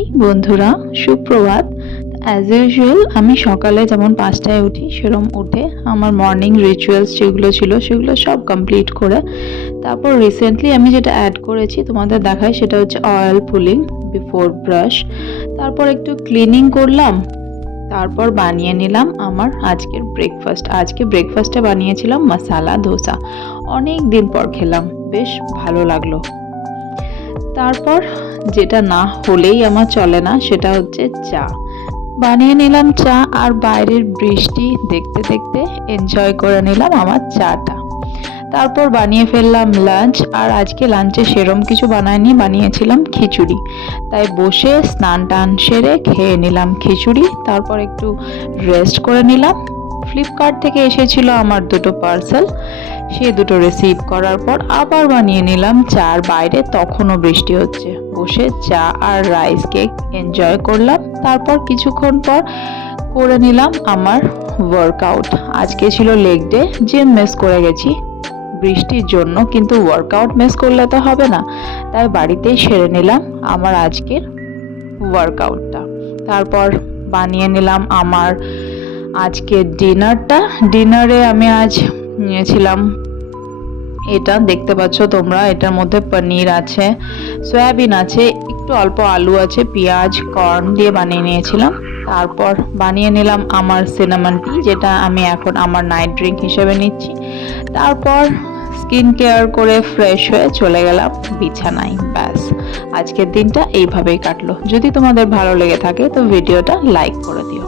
এই বন্ধুরা, সুপ্রভাত। অ্যাজ ইউজুয়াল আমি সকালে যেমন 5টায় উঠি সেরকম উঠে আমার মর্নিং রিচুয়ালস যেগুলো ছিল সেগুলো সব কমপ্লিট করে তারপর রিসেন্টলি আমি যেটা অ্যাড করেছি তোমাদের দেখাই, সেটা হচ্ছে অয়েল পুলিং বিফোর ব্রাশ। তারপর একটু ক্লিনিং করলাম, তারপর বানিয়ে নিলাম আমার আজকের ব্রেকফাস্ট। আজকে ব্রেকফাস্টে বানিয়েছিলাম মশালা ধোসা। অনেক দিন পর খেলাম, বেশ ভালো লাগলো। তারপর যেটা না হলেই আমার চলে না সেটা হচ্ছে চা। বানিয়ে নিলাম চা আর বাইরের বৃষ্টি দেখতে দেখতে এনজয় করে নিলাম আমার চাটা। তারপর বানিয়ে ফেললাম লাঞ্চ। আর আজকে লাঞ্চে সেরম কিছু বানাইনি, বানিয়েছিলাম খিচুড়ি। তাই বসে স্নান টান সেরে খেয়ে নিলাম খিচুড়ি। তারপর একটু রেস্ট করে নিলাম। ফ্লিপকার্ট থেকে এসেছিল আমার দুটো পার্সেল, সে দুটো রিসিভ করার পর আবার বানিয়ে নিলাম চা। আর বাইরে তখনও বৃষ্টি হচ্ছে, বসে চা আর রাইস কেক এনজয় করলাম। তারপর কিছুক্ষণ পর করে নিলাম আমার ওয়ার্কআউট। আজকে ছিল লেগ ডে, জিম মিস করে গেছি বৃষ্টির জন্য, কিন্তু ওয়ার্কআউট মিস করলে তো হবে না, তাই বাড়িতেই সেরে নিলাম আমার আজকের ওয়ার্কআউটটা। তারপর বানিয়ে নিলাম আমার আজকের ডিনারটা। ডিনারে আমি আজ নিয়েছিলাম, এটা দেখতে পাচ্ছ তোমরা, এটার মধ্যে পনির আছে, সয়াবিন আছে, একটু অল্প আলু আছে, পেঁয়াজ কর্ন দিয়ে বানিয়ে নিয়েছিলাম। তারপর বানিয়ে নিলাম আমার সিনামন টি, যেটা আমি এখন আমার নাইট ড্রিঙ্ক হিসেবে নিচ্ছি। তারপর স্কিন কেয়ার করে ফ্রেশ হয়ে চলে গেলাম বিছানায়। ব্যাস, আজকের দিনটা এইভাবেই কাটলো। যদি তোমাদের ভালো লেগে থাকে তো ভিডিওটা লাইক করে দিও।